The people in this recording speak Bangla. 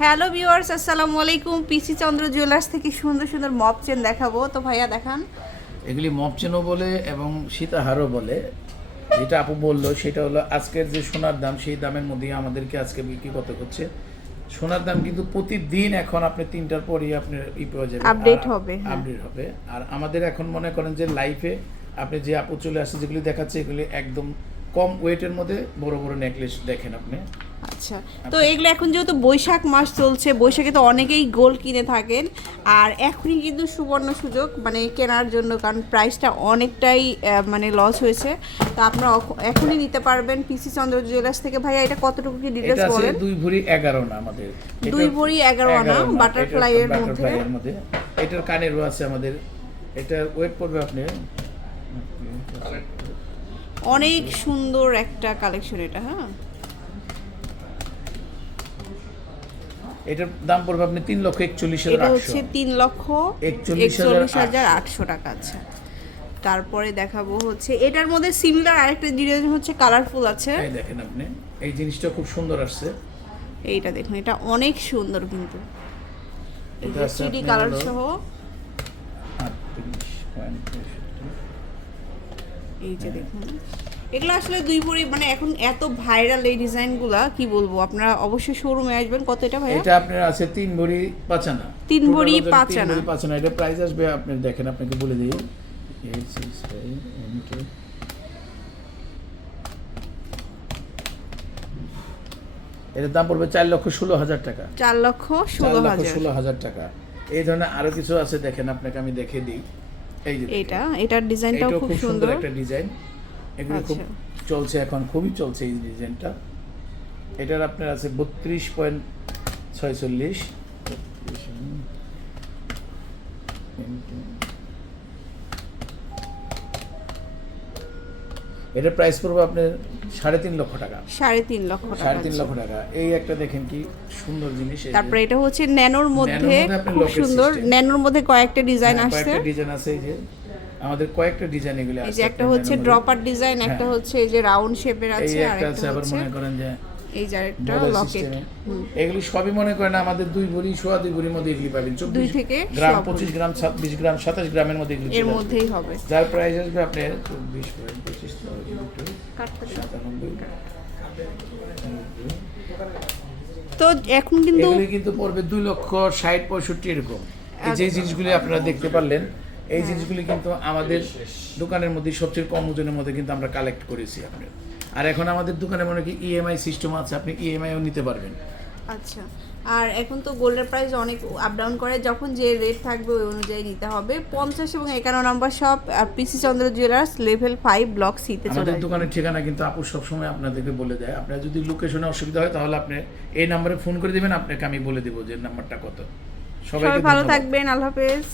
হ্যালো ভিউয়ার্স আসসালামু আলাইকুম। পিসি চন্দ্র জুয়েলার্স থেকে সুন্দর সুন্দর মপ চেন দেখাবো। তো ভাইয়া দেখান। এগুলি মপচেনও বলে এবং সীতাহারও বলে। যেটা আপু বলল সেটা হলো আজকের যে সোনার দাম সেই দামের মধ্যেই আমাদেরকে আজকে বিক্রি করতে হচ্ছে। সোনার দাম কিন্তু প্রতিদিন এখন আপনি তিনটার পরই আপনার ই পাওয়া যাবে Update হবে, হ্যাঁ। আপডেট হবে। আর আমাদের এখন মনে করেন যে লাইফে আপনি যে আপু চলে আসছে যেগুলি দেখাচ্ছে এগুলি একদম কম ওয়েটের মধ্যে বড় বড় নেকলেস দেখেন আপনি। আচ্ছা তো এগুলো এখন যেহেতু বৈশাখ মাস চলছে বৈশাখে তো অনেকেই গোল কিনে থাকেন। আর এখনই কিন্তু সুবর্ণ সুযোগ মানে কেনার জন্য কারণ প্রাইসটা অনেকটাই মানে লস হয়েছে। তো আপনারা এখনই নিতে পারবেন পিসি চন্দ্র জুয়েলার্স থেকে। ভাইয়া এটা কতটুকু কি ডিটেলস এটা বলেন? দুই ভরি এগারো না আমাদের। দুই ভরি এগারো আনা, এটা এর মধ্যে। এটার কানেরও আছে আমাদের। এটা ওয়েট পড়বে আপনি। অনেক সুন্দর একটা কালেকশন এটা হ্যাঁ? এটার দাম পড়বে আপনি তিন লক্ষ একচল্লিশ হাজার এটা হচ্ছে তিন লক্ষ একচল্লিশ হাজার আটশো। টাকা আছে তারপরে দেখাবো হচ্ছে এটার মধ্যে সিমিলার আরেকটা ডিজাইন হচ্ছে কালারফুল আছে। এই দেখেন আপনি এই জিনিসটা খুব সুন্দর আসছে। এইটা দেখুন এটা অনেক সুন্দর কিন্তু। এটা থ্রিডি কালার সহ। এই যে দেখুন। এগুলো আসলে দুই ভরি মানে এখন এত ভাইরাল এই ডিজাইনগুলা কি বলব? আপনারা অবশ্যই শোরুমে আসবেন। কত এটা ভাইয়া? এটা আপনার আছে তিন ভরি পাঁচানা। তিন ভরি ওজন পাঁচ তিন ভরি পাঁচানা। এটা প্রাইস আসবে আপনি দেখেন আপনাকে বলে দিই. এটার দাম পড়বে চার লক্ষ ষোলো হাজার টাকা। চার লক্ষ ষোলো হাজার। ষোলো হাজার টাকা। এই ধরনের আরও কিছু আছে দেখেন আপনাকে আমি দেখে দিই। এই যে এটা এটার ডিজাইনটাও খুব সুন্দর। একটা ডিজাইন। এগুলো খুব আচ্ছা। চলছে এখন খুবই চলছে এই ডিজাইনটা এটার আপনার আছে বত্রিশ পয়েন্ট ছয়চল্লিশ। এটার প্রাইস পড়বে আপনার সাড়ে তিন লক্ষ টাকা। সাড়ে তিন লক্ষ টাকা সাড়ে তিন লক্ষ টাকা। এই একটা দেখেন কি সুন্দর জিনিস। তারপরে এটা হচ্ছে ন্যানোর মধ্যে খুব সুন্দর ন্যানোর মধ্যে কয়েকটা ডিজাইন হ্যাঁ, আসছে। কয়েকটা ডিজাইন আছে এই যে। আমাদের কয়েকটা ডিজাইন এগুলো এই আছে যে একটা হচ্ছে ড্রপার ডিজাইন একটা হ্যাঁ। হচ্ছে এই যে রাউন্ড শেপের আছে আর একটা একটা আছে আবার মনে করেন যে এই যে একটা লকেট এগুলি সবই মনে করেন আমাদের দুই ভরি সোয়া দুই ভরির মধ্যে এগুলি পাবেন। দুই থেকে গ্রাম পঁচিশ গ্রাম ছাব্বিশ গ্রাম সাতাশ গ্রামের মধ্যে এগুলি এর মধ্যেই হবে। যার প্রাইস আসবে আপনার চব্বিশ পঁচিশ। সাতানব্বই। তো এখন কিন্তু এগুলি কিন্তু পড়বে দুই লক্ষ ষাট পঁয়ষট্টি এরকম। এই যে জিনিসগুলি আপনারা দেখতে পারলেন এই জিনিসগুলি কিন্তু আমাদের দোকানের মধ্যে সবচেয়ে কম ওজনের মধ্যে কিন্তু আমরা কালেক্ট করেছি আপনার। আর এখন আমাদের দোকানে মনে কি ইএমআই সিস্টেম আছে আপনি ইএমআইও নিতে পারবেন। আচ্ছা আর এখন তো গোল্ডের প্রাইস অনেক আপ ডাউন করে যখন যে রেট থাকবে ওই অনুযায়ী নিতে হবে। পঞ্চাশ এবং একান্ন নম্বর সব PC Chandra jewellers level five block সিতে আমাদের দোকানের ঠিকানা কিন্তু আপু সবসময় আপনাদেরকে বলে দেয়। আপনার যদি লোকেশনে অসুবিধা হয় তাহলে আপনি এই নাম্বারে ফোন করে দিবেন আপনাকে আমি বলে দেবো যে নাম্বারটা কত। সবাই ভালো থাকবেন আল্লাহ হাফেজ।